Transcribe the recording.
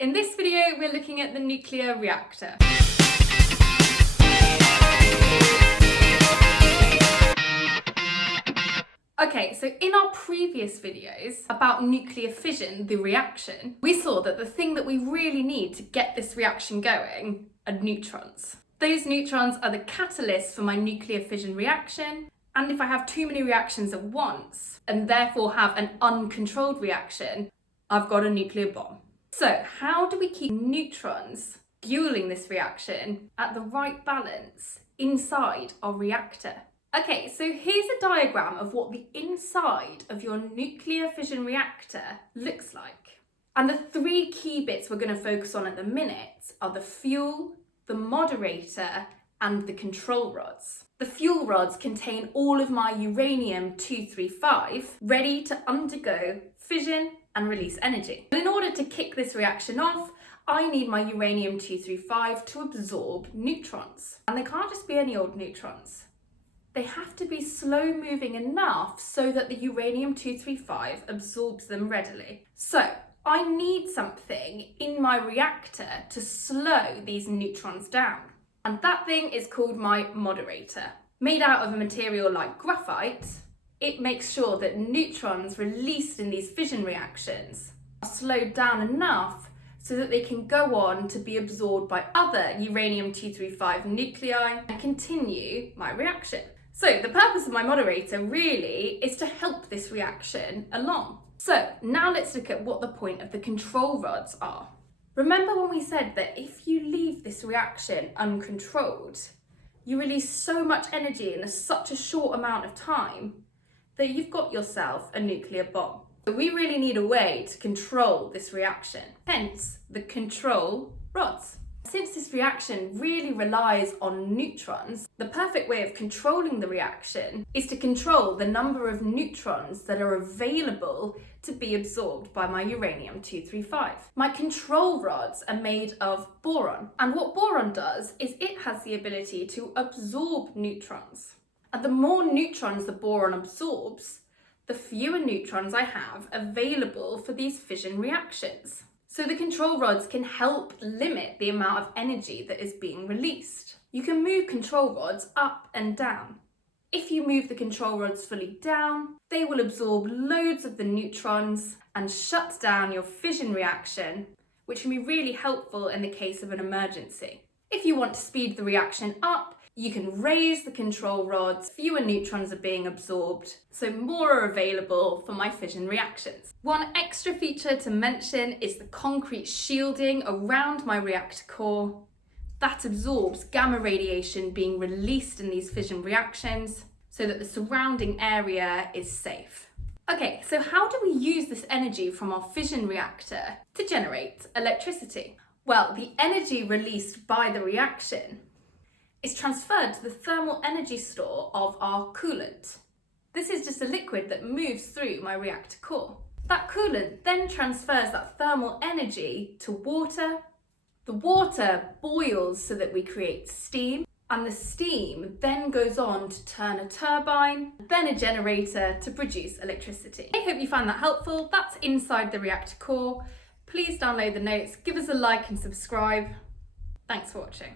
In this video, we're looking at the nuclear reactor. Okay, so in our previous videos about nuclear fission, the reaction, we saw that the thing that we really need to get this reaction going are neutrons. Those neutrons are the catalyst for my nuclear fission reaction, and if I have too many reactions at once, and therefore have an uncontrolled reaction, I've got a nuclear bomb. So how do we keep neutrons fueling this reaction at the right balance inside our reactor? Okay, so here's a diagram of what the inside of your nuclear fission reactor looks like. And the three key bits we're going to focus on at the minute are the fuel, the moderator, and the control rods. The fuel rods contain all of my uranium-235 ready to undergo fission and release energy. And in order to kick this reaction off, I need my uranium-235 to absorb neutrons. And they can't just be any old neutrons. They have to be slow moving enough so that the uranium-235 absorbs them readily. So I need something in my reactor to slow these neutrons down. And that thing is called my moderator. Made out of a material like graphite, it makes sure that neutrons released in these fission reactions are slowed down enough so that they can go on to be absorbed by other uranium-235 nuclei and continue my reaction. So the purpose of my moderator really is to help this reaction along. So now let's look at what the point of the control rods are. Remember when we said that if you leave this reaction uncontrolled, you release so much energy in such a short amount of time that you've got yourself a nuclear bomb. So we really need a way to control this reaction, hence the control rods. Since this reaction really relies on neutrons, the perfect way of controlling the reaction is to control the number of neutrons that are available to be absorbed by my uranium-235. My control rods are made of boron, and what boron does is it has the ability to absorb neutrons. And the more neutrons the boron absorbs, the fewer neutrons I have available for these fission reactions. So the control rods can help limit the amount of energy that is being released. You can move control rods up and down. If you move the control rods fully down, they will absorb loads of the neutrons and shut down your fission reaction, which can be really helpful in the case of an emergency. If you want to speed the reaction up, you can raise the control rods, fewer neutrons are being absorbed, so more are available for my fission reactions. One extra feature to mention is the concrete shielding around my reactor core. That absorbs gamma radiation being released in these fission reactions so that the surrounding area is safe. Okay, so how do we use this energy from our fission reactor to generate electricity? Well, the energy released by the reaction is transferred to the thermal energy store of our coolant. This is just a liquid that moves through my reactor core. That coolant then transfers that thermal energy to water. The water boils so that we create steam, and the steam then goes on to turn a turbine, then a generator to produce electricity. I hope you found that helpful. That's inside the reactor core. Please download the notes, give us a like and subscribe. Thanks for watching.